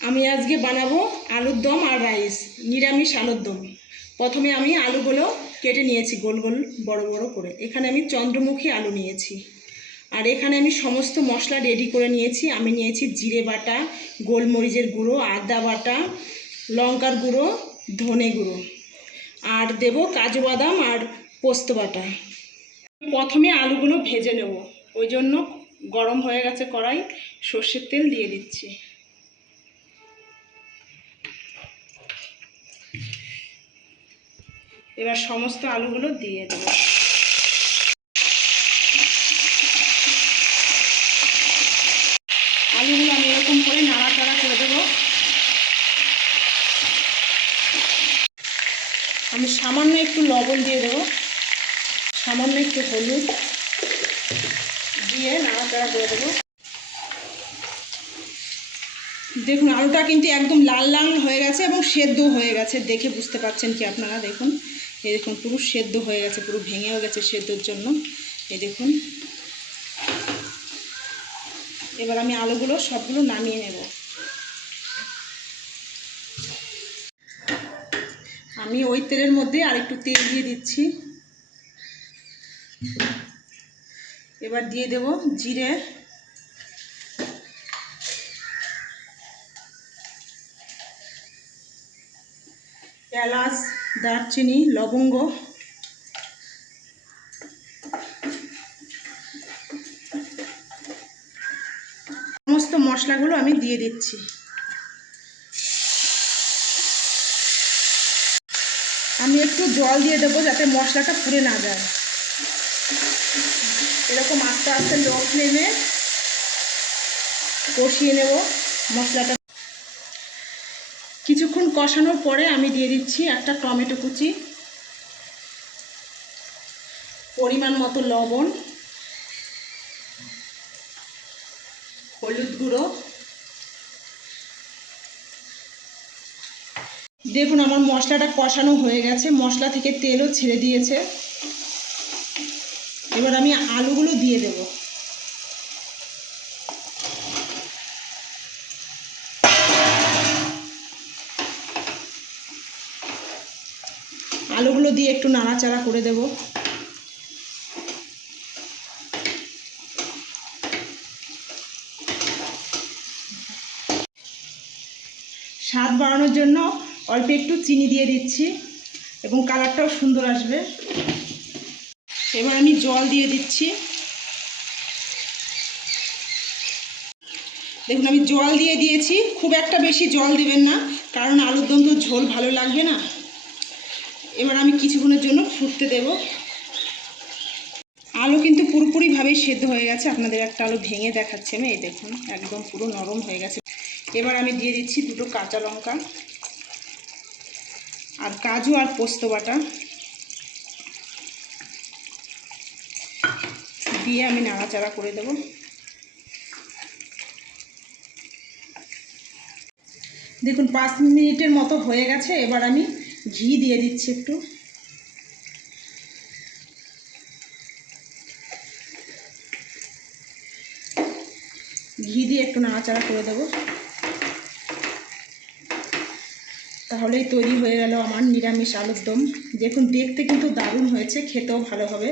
আমি আজকে বানাবো আলুর দম আর রাইস, নিরামিষ আলুর দম। প্রথমে আমি আলুগুলো কেটে নিয়েছি গোল গোল বড় বড় করে। এখানে আমি চন্দ্রমুখী আলু নিয়েছি। আর এখানে আমি সমস্ত মশলা রেডি করে নিয়েছি। আমি নিয়েছি জিরে বাটা, গোলমরিচের গুঁড়ো, আদা বাটা, লঙ্কার গুঁড়ো, ধনে গুঁড়ো, আর দেব কাজু বাদাম আর পোস্ত বাটা। প্রথমে আলুগুলো ভেজে নেব, ওই জন্য গরম হয়ে গেছে কড়াই, সর্ষের তেল দিয়ে দিচ্ছি। এবার সমস্ত আলুগুলো দিয়ে দেব। আলুগুলো আমি এরকম করে নাড়াচাড়া করে দেব। আমি সামান্য একটু লবণ দিয়ে দেব, সামান্য একটু হলুদ দিয়ে নাড়াচাড়া করে দেবো। দেখুন আলুটা কিন্তু একদম লাল লাল হয়ে গেছে এবং সেদ্ধ হয়ে গেছে, দেখে বুঝতে পারছেন কি আপনারা? দেখুন, এই দেখুন পুরো সেদ্ধ হয়ে গেছে, পুরো ভেঙেও গেছে সেদ্ধর জন্য। এই দেখুন, এবার আমি আলুগুলো সবগুলো নামিয়ে নেব। আমি ওই তেলের মধ্যে আর একটু তেল দিয়ে দিচ্ছি। এবার দিয়ে দেব জিরে, এলাচ, দারচিনি, লবঙ্গ, সমস্ত মশলাগুলো আমি দিয়ে দিচ্ছি। আমি একটু জল দিয়ে দেবো যাতে মশলাটা পুড়ে না যায়। এরকম আস্তে আস্তে লো ফ্লেমে কষিয়ে নেব মশলাটা। কিছুক্ষণ কষানোর পরে আমি দিয়ে দিচ্ছি একটা টমেটো কুচি, পরিমাণ মতো লবণ, হলুদ গুঁড়ো। দেখুন আমার মশলাটা কষানো হয়ে গেছে, মশলা থেকে তেলও ছেড়ে দিয়েছে। এবার আমি আলুগুলো দিয়ে দেব। আলুগুলো দিয়ে একটু নাড়াচাড়া করে দেব। স্বাদ বাড়ানোর জন্য অল্প একটু চিনি দিয়ে দিচ্ছি এবং কালারটাও সুন্দর আসবে। এবার আমি জল দিয়ে দিচ্ছি। দেখুন আমি জল দিয়ে দিয়েছি, খুব একটা বেশি জল দেবেন না, কারণ আলুর দম তো ঝোল ভালো লাগবে না। এবার আমি কিছুক্ষণের জন্য ফুটতে দেব। আলু কিন্তু পুরোপুরিভাবেই সেদ্ধ হয়ে গেছে, আপনাদের একটা আলু ভেঙে দেখাচ্ছে আমি। এই দেখুন একদম পুরো নরম হয়ে গেছে। এবার আমি দিয়ে দিচ্ছি দুটো কাঁচা লঙ্কা আর কাজু আর পোস্ত বাটা দিয়ে আমি নাড়াচাড়া করে দেব। দেখুন 5 মিনিটের মতো হয়ে গেছে। এবার আমি ঘি দিয়ে দিচ্ছি একটু। ঘি দিয়ে একটু নাড়াচাড়া করে দেব। তাহলেই তৈরি হয়ে গেল আমার নিরামিষ আলুর দম। দেখুন দেখতে কিন্তু দারুণ হয়েছে, খেতেও ভালো হবে।